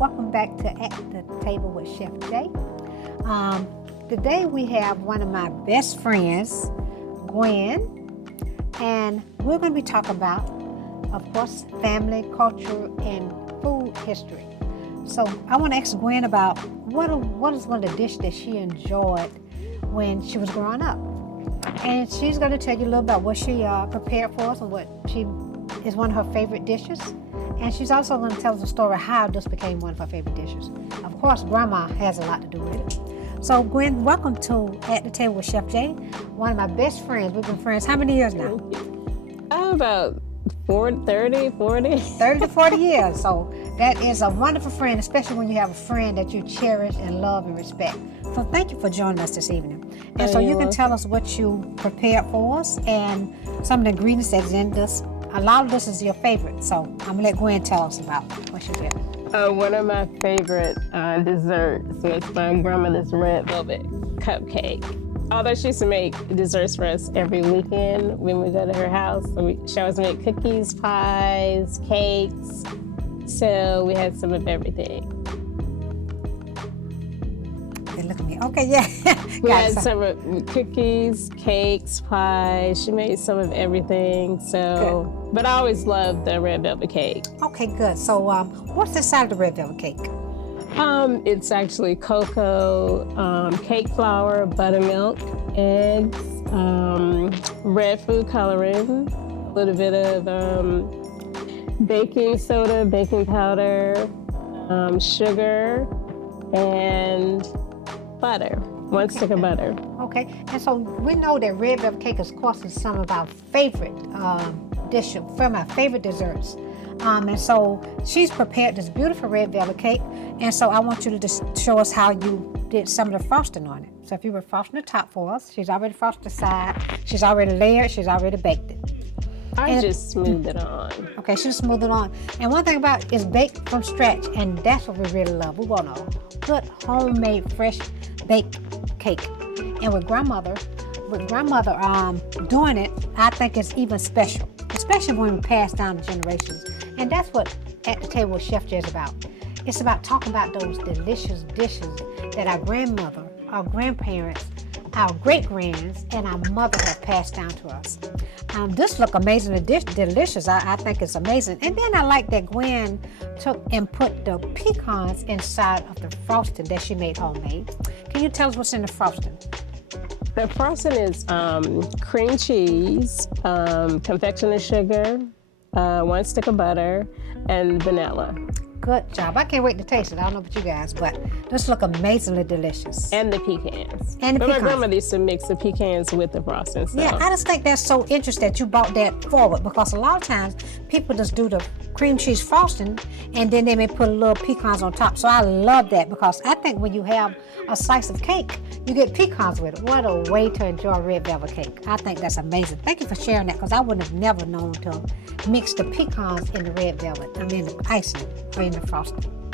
welcome back to At the Table with Chef J. Today we have one of my best friends, Gwen, and we're going to be talking about, of course, family, culture, and food history. So I want to ask Gwen about what is one of the dishes that she enjoyed when she was growing up. And she's going to tell you a little about what she prepared for us and what she is one of her favorite dishes. And she's also going to tell us a story how this became one of her favorite dishes. Of course, Grandma has a lot to do with it. So, Gwen, welcome to At the Table with Chef J, one of my best friends. We've been friends how many years now? About 30, 40. 30 to 40 years. So that is a wonderful friend, especially when you have a friend that you cherish and love and respect. So thank you for joining us this evening. And so you can tell us what you prepared for us and some of the ingredients that's in this. A lot of this is your favorite, so I'm gonna let Gwen tell us about what she did. One of my favorite desserts was my grandmother's red velvet cupcake. Although she used to make desserts for us every weekend when we go to her house, so she always made cookies, pies, cakes. So we had some of everything. Okay, look at me. Okay, yeah. We had some of cookies, cakes, pies. She made some of everything. So, good. But I always loved the red velvet cake. Okay, good. So, what's inside the red velvet cake? It's actually cocoa, cake flour, buttermilk, eggs, red food coloring, a little bit of baking soda, baking powder, sugar, and butter. One stick of butter. Okay, and so we know that red velvet cake, of course, is some of our favorite dishes, from our favorite desserts. And so she's prepared this beautiful red velvet cake, and so I want you to just show us how you did some of the frosting on it. So if you were frosting the top for us, she's already frosted the side, she's already layered, she's already baked it. I just smoothed it on. Okay, she smoothed it on. And one thing about it is baked from scratch, and that's what we really love. We want a good homemade, fresh baked cake. And with grandmother doing it, I think it's even special, especially when we pass down the generations. And that's what At the Table with Chef J is about. It's about talking about those delicious dishes that our grandmother, our grandparents, our great-grands, and our mother have passed down to us. This look amazingly delicious. I think it's amazing. And then I like that Gwen took and put the pecans inside of the frosting that she made homemade. Can you tell us what's in the frosting? The frosting is cream cheese, confectioner's sugar, 1 stick of butter, and vanilla. Good job. I can't wait to taste it. I don't know about you guys, but this look amazingly delicious. And the pecans. And the pecans. My grandmother used to mix the pecans with the frosting. So. Yeah, I just think that's so interesting that you brought that forward, because a lot of times people just do the cream cheese frosting and then they may put a little pecans on top. So I love that, because I think when you have a slice of cake, you get pecans with it. What a way to enjoy red velvet cake. I think that's amazing. Thank you for sharing that, because I would have never known to mix the pecans in the red velvet. I mean the icing or in the frosting.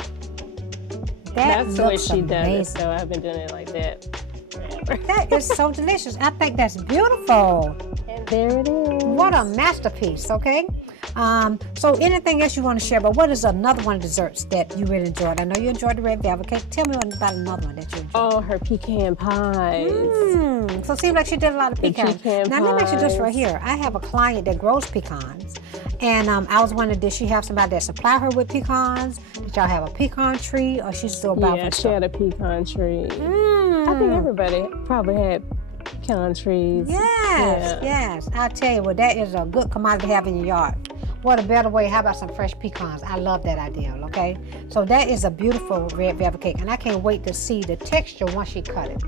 That's the way she does it, so I've been doing it like that forever. That is so delicious. I think that's beautiful. And there it is. What a masterpiece, okay? So anything else you want to share about? What is another one of the desserts that you really enjoyed? I know you enjoyed the red velvet cake. Tell me about another one that you enjoyed. Oh, her pecan pies. So it seems like she did a lot of pecans. Now let me ask you this right here. I have a client that grows pecans, and I was wondering, did she have somebody that supply her with pecans? Did y'all have a pecan tree, or she's still about? Yeah, she had a pecan tree. I think everybody probably had pecan trees. Yes. I tell you what, that is a good commodity to have in your yard. What a better way? How about some fresh pecans? I love that idea, okay? So that is a beautiful red velvet cake, and I can't wait to see the texture once she cut it.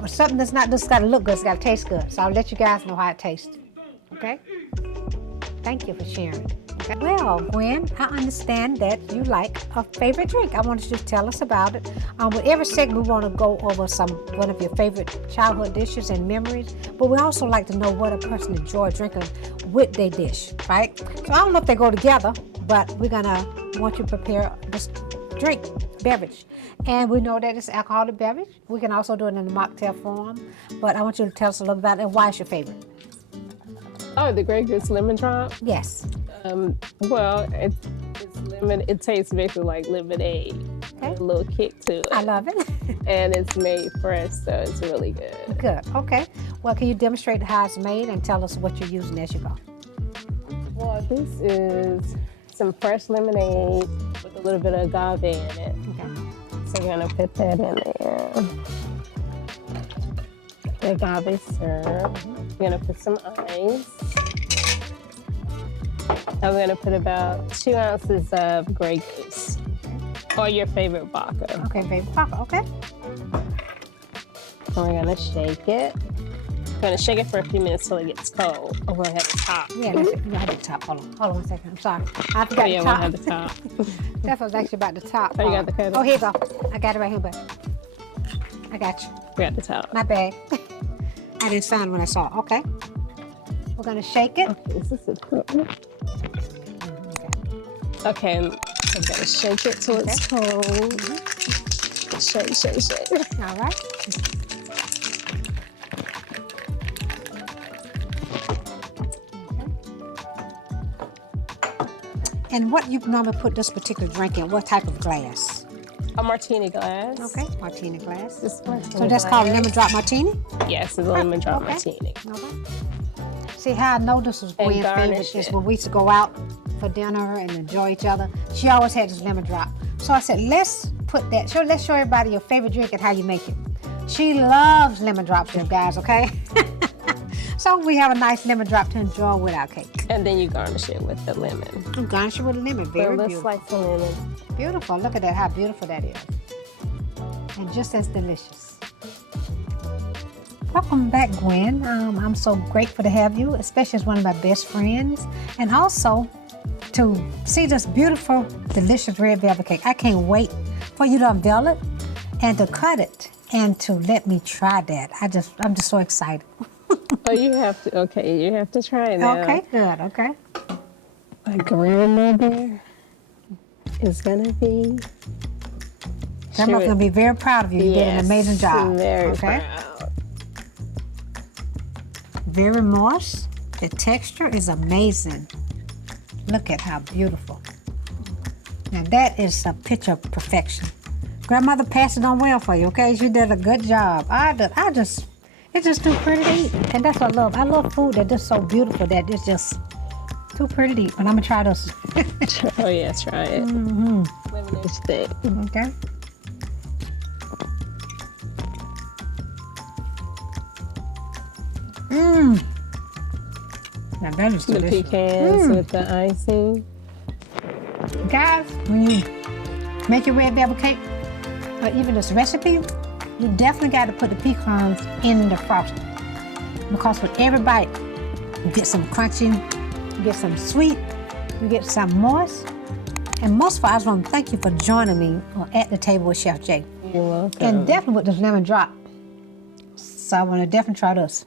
Or something that's not just got to look good, it's got to taste good. So I'll let you guys know how it tastes, okay? Thank you for sharing. Okay. Well, Gwen, I understand that you like a favorite drink. I want you to tell us about it. With every segment, we want to go over one of your favorite childhood dishes and memories, but we also like to know what a person enjoys drinking with their dish, right? So I don't know if they go together, but we're going to want you to prepare this drink, beverage. And we know that it's alcoholic beverage. We can also do it in the mocktail form, but I want you to tell us a little about it and why it's your favorite. Oh, the Grey Goose Lemondrops? Yes. Well, it's lemon. It tastes basically like lemonade. Okay. A little kick to it. I love it. And it's made fresh, so it's really good. Good. Okay. Well, can you demonstrate how it's made and tell us what you're using as you go? Well, this is some fresh lemonade with a little bit of agave in it. Okay. So we're gonna put that in there. The agave syrup. We're gonna put some ice. And we're gonna put about 2 ounces of Grey Goose. Or your favorite vodka. Okay, baby. Papa, okay. And we're gonna shake it. We're gonna shake it for a few minutes till it gets cold. Or we'll have the top. Yeah, that's it. You have the top. Hold on 1 second. I'm sorry. I forgot Yeah, the we'll top. have the top. That was actually about the top. Oh, you got the cutter? Oh, here you go. I got it right here, but I got you. We got the top. My bad. I didn't sound when I saw it. Okay. We're gonna shake it. Okay, this is the cool. Okay, I'm gonna shake it till it's cold. Shake, shake, shake. All right. And what you normally put this particular drink in? What type of glass? A martini glass. Okay, martini glass. This one. So that's called lemon drop martini? Yes, it's a lemon drop Okay. martini. Okay. See how I know this was And Gwen's favorite garnish is it. when we used to go out for dinner and enjoy each other. She always had this lemon drop. So I said, let's put that. So let's show everybody your favorite drink and how you make it. She loves lemon drops, you guys. Okay. So we have a nice lemon drop to enjoy with our cake. And then you garnish it with the lemon. I'm garnish it with lemon. So Very let's beautiful. slice the lemon. Beautiful. Look at that. How beautiful that is. And just as delicious. Welcome back, Gwen. I'm so grateful to have you, especially as one of my best friends. And also to see this beautiful, delicious red velvet cake. I can't wait for you to unveil it and to cut it and to let me try that. I'm just so excited. Oh, you have to, okay, you have to try it now. Okay, good, okay. My grandmother is gonna be. Grandma's gonna be very proud of you. You did an amazing job. Very okay. proud. Very moist. The texture is amazing. Look at how beautiful. Now that is a picture of perfection. Grandmother passed it on well for you, okay? You did a good job. It's just too pretty to eat. And that's what I love. I love food that's just so beautiful that it's just too pretty to eat. But I'm gonna try this. Oh yeah, try it. Lemonade stick. Okay. Now that is The delicious. pecans with the icing. Guys, when you make your red velvet cake, or even this recipe, you definitely got to put the pecans in the frosting. Because with every bite, you get some crunchy, you get some sweet, you get some moist. And most of all, I just want to thank you for joining me at the table with Chef J. You're welcome. And definitely with this lemon drop. So I want to definitely try this.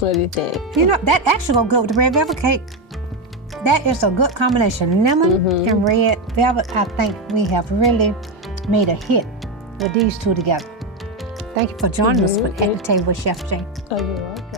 What do you think? You know, that actually go good with the red velvet cake. That is a good combination. Lemon and red velvet. I think we have really made a hit with these two together. Thank you for joining us at the table with Chef J. Oh, you're welcome.